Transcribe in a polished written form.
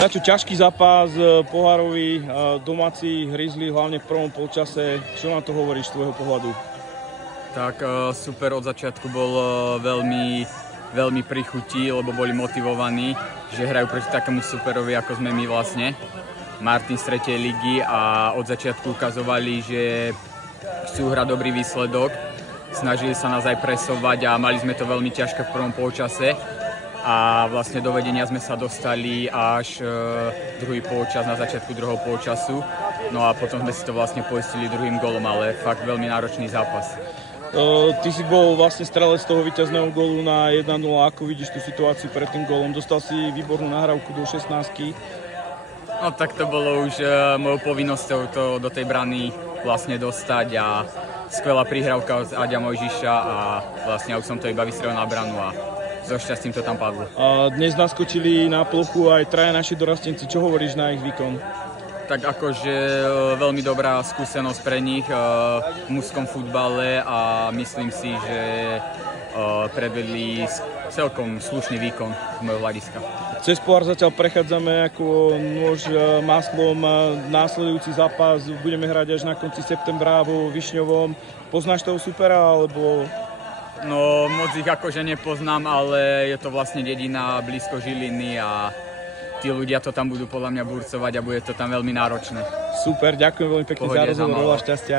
Tačo, ťažký zápas, pohárový, domáci Grizzly, hlavne v prvom polčase. Čo na to hovoríš z tvojho pohľadu? Tak super, od začiatku bol veľmi pri chuti, lebo boli motivovaní, že hrajú proti takému superovi, ako sme my vlastne. Martin z 3. ligy a od začiatku ukazovali, že chcú hrať dobrý výsledok. Snažili sa nás aj presovať a mali sme to veľmi ťažké v prvom polčase. A vlastne do vedenia sme sa dostali až druhý polčas, na začiatku druhého polčasu. No a potom sme si to vlastne poistili druhým gólom, ale fakt veľmi náročný zápas. Ty si bol vlastne strelec toho víťazného gólu na 1-0. Ako vidíš tú situáciu pred tým gólom? Dostal si výbornú nahrávku do 16-ky. No tak to bolo už mojou povinnosťou to do tej brany vlastne dostať a skvelá prihrávka od Aďa Mojžiša a vlastne už som to iba vystrelil na branu a so šťastím to tam padlo. Dnes naskočili na plochu aj traja naši dorastenci. Čo hovoríš na ich výkon? Tak akože veľmi dobrá skúsenosť pre nich v mužskom futbale a myslím si, že predvedli celkom slušný výkon z môjho hľadiska. Cez pohár zatiaľ prechádzame ako nôž maslom. Následujúci zápas budeme hrať až na konci septembra vo Višňovom. Poznáš toho supera, alebo... No, moc ich akože nepoznám, ale je to vlastne dedina blízko Žiliny a tí ľudia to tam budú podľa mňa burcovať a bude to tam veľmi náročné. Super, ďakujem veľmi pekne za rozhovor, veľa šťastia.